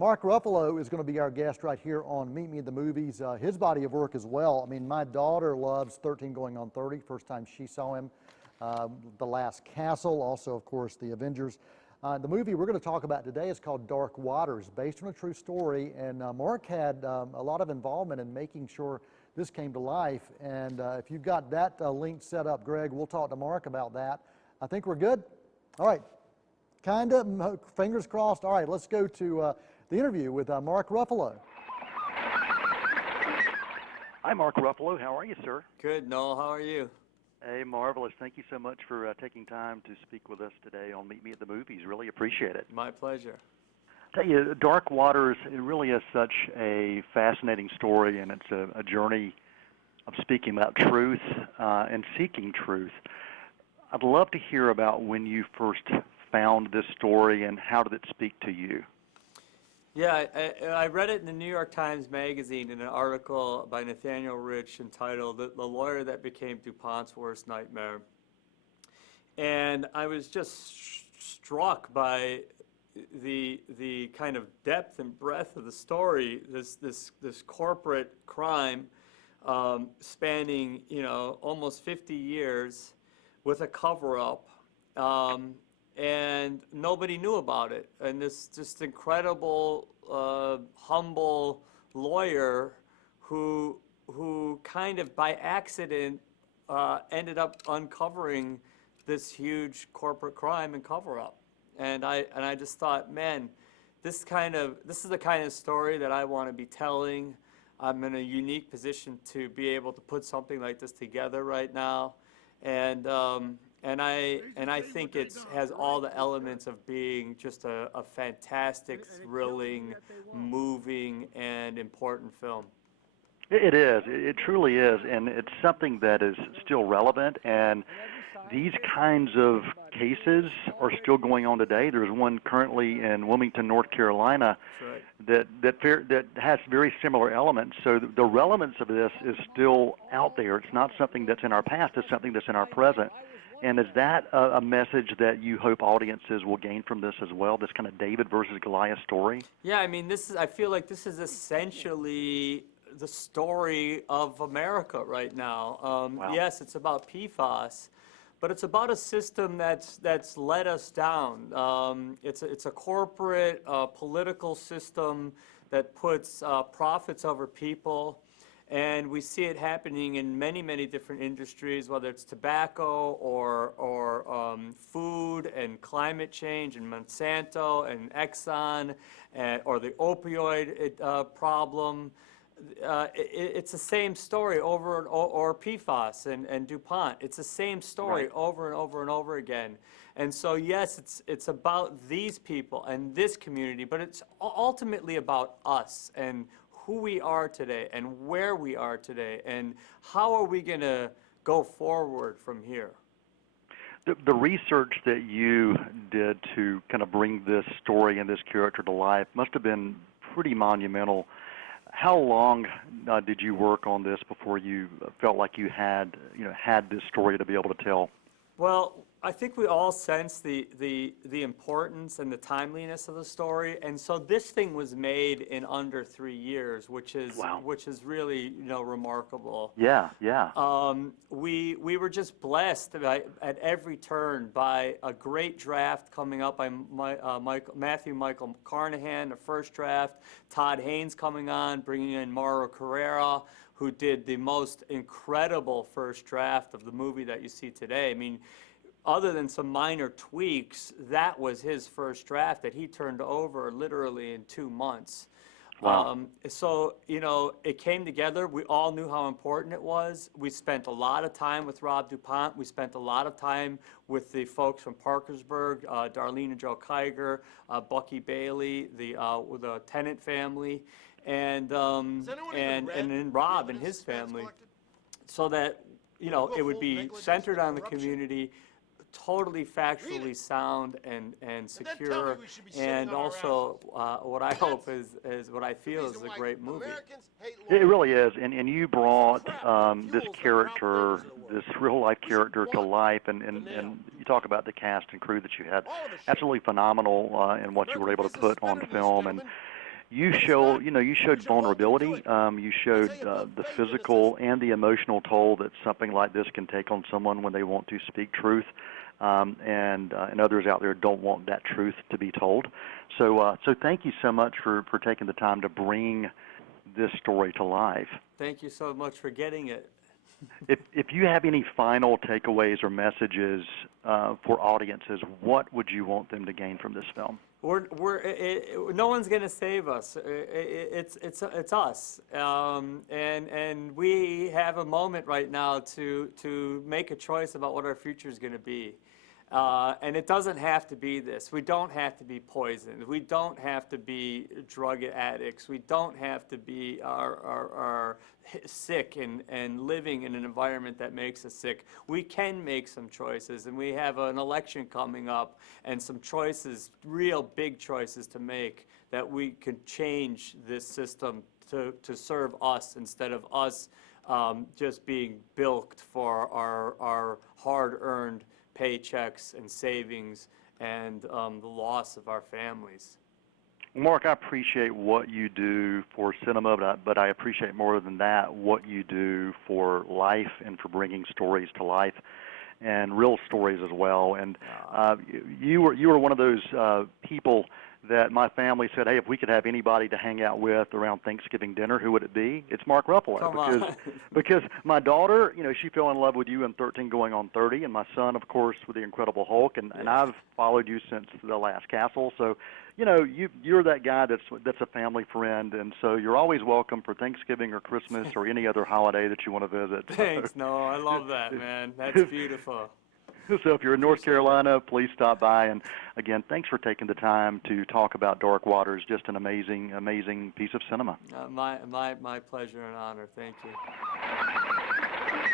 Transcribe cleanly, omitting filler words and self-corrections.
Mark Ruffalo is going to be our guest right here on Meet Me at the Movies. His body of work as well. I mean, my daughter loves 13 Going on 30. First time she saw him. The Last Castle, also, of course, the Avengers. The movie we're going to talk about today is called Dark Waters, based on a true story. And Mark had a lot of involvement in making sure this came to life. And if you've got that link set up, Greg, we'll talk to Mark about that. I think we're good? All right. Kind of, fingers crossed. All right, let's go to the interview with Mark Ruffalo. Hi, Mark Ruffalo. How are you, sir? Good, Noel. How are you? Hey, marvelous. Thank you so much for taking time to speak with us today on Meet Me at the Movies. Really appreciate it. My pleasure. Tell you, Dark Waters, it really is such a fascinating story, and it's a journey of speaking about truth and seeking truth. I'd love to hear about when you first found this story and how did it speak to you? Yeah, I read it in the New York Times Magazine in an article by Nathaniel Rich entitled The Lawyer That Became DuPont's Worst Nightmare. And I was just struck by the kind of depth and breadth of the story, this corporate crime spanning, almost 50 years with a cover-up. And nobody knew about it. And this just incredible, humble lawyer who kind of by accident ended up uncovering this huge corporate crime and cover-up. And I just thought, man, this is the kind of story that I want to be telling. I'm in a unique position to be able to put something like this together right now. And I think it has all the elements of being just a fantastic, thrilling, moving, and important film. It is. It truly is, and it's something that is still relevant, and these kinds of cases are still going on today. There's one currently in Wilmington, North Carolina, that has very similar elements. So the relevance of this is still out there. It's not something that's in our past. It's something that's in our present. And is that a message that you hope audiences will gain from this as well, this kind of David versus Goliath story? Yeah, I mean, I feel like this is essentially the story of America right now. Wow. Yes, it's about PFAS, but it's about a system that's let us down. It's a corporate, political system that puts profits over people. And we see it happening in many, many different industries, whether it's tobacco or food and climate change and Monsanto and Exxon or the opioid problem. It's the same story over or PFAS and DuPont. It's the same story over and over and over again. And so, yes, it's about these people and this community, but it's ultimately about us and who we are today and where we are today and how are we going to go forward from here. The research that you did to kind of bring this story and this character to life must have been pretty monumental. How long did you work on this before you felt like you had this story to be able to tell? Well, I think we all sense the importance and the timeliness of the story, and so this thing was made in under 3 years, which is really remarkable. Yeah. We were just blessed at every turn by a great draft coming up by Matthew Michael Carnahan, the first draft. Todd Haynes coming on, bringing in Mauro Carrera, who did the most incredible first draft of the movie that you see today. I mean, other than some minor tweaks, that was his first draft that he turned over literally in 2 months. Wow. So, it came together. We all knew how important it was. We spent a lot of time with Rob DuPont. We spent a lot of time with the folks from Parkersburg, Darlene and Joe Kiger, Bucky Bailey, the Tennant family, and then Rob and his family, so that it would be centered on the community, totally factually sound and secure, and also what I hope is what I feel is a great movie. It really is, and you brought this character, this real-life character to life, and you talk about the cast and crew that you had. Absolutely phenomenal in what you were able to put on film, and you showed vulnerability. You showed the physical and the emotional toll that something like this can take on someone when they want to speak truth, and others out there don't want that truth to be told. So thank you so much for taking the time to bring this story to life. Thank you so much for getting it. If you have any final takeaways or messages for audiences, what would you want them to gain from this film? No one's going to save us. It's us, and we have a moment right now to make a choice about what our future is going to be. And it doesn't have to be this. We don't have to be poisoned. We don't have to be drug addicts. We don't have to be our sick and living in an environment that makes us sick. We can make some choices, and we have an election coming up and some choices, real big choices to make, that we can change this system to serve us instead of us just being bilked for our hard-earned paychecks and savings and the loss of our families. Mark, I appreciate what you do for cinema, but I appreciate more than that what you do for life and for bringing stories to life, and real stories as well. And you were one of those people that my family said, hey, if we could have anybody to hang out with around Thanksgiving dinner, who would it be? It's Mark Ruffalo. Because my daughter, she fell in love with you in 13 going on 30, and my son, of course, with the Incredible Hulk, and I've followed you since The Last Castle. So, you're that guy that's a family friend, and so you're always welcome for Thanksgiving or Christmas or any other holiday that you want to visit. Thanks, Noel. I love that, man. That's beautiful. So if you're in North Carolina, please stop by. And again, thanks for taking the time to talk about Dark Waters. Just an amazing, amazing piece of cinema. My pleasure and honor. Thank you.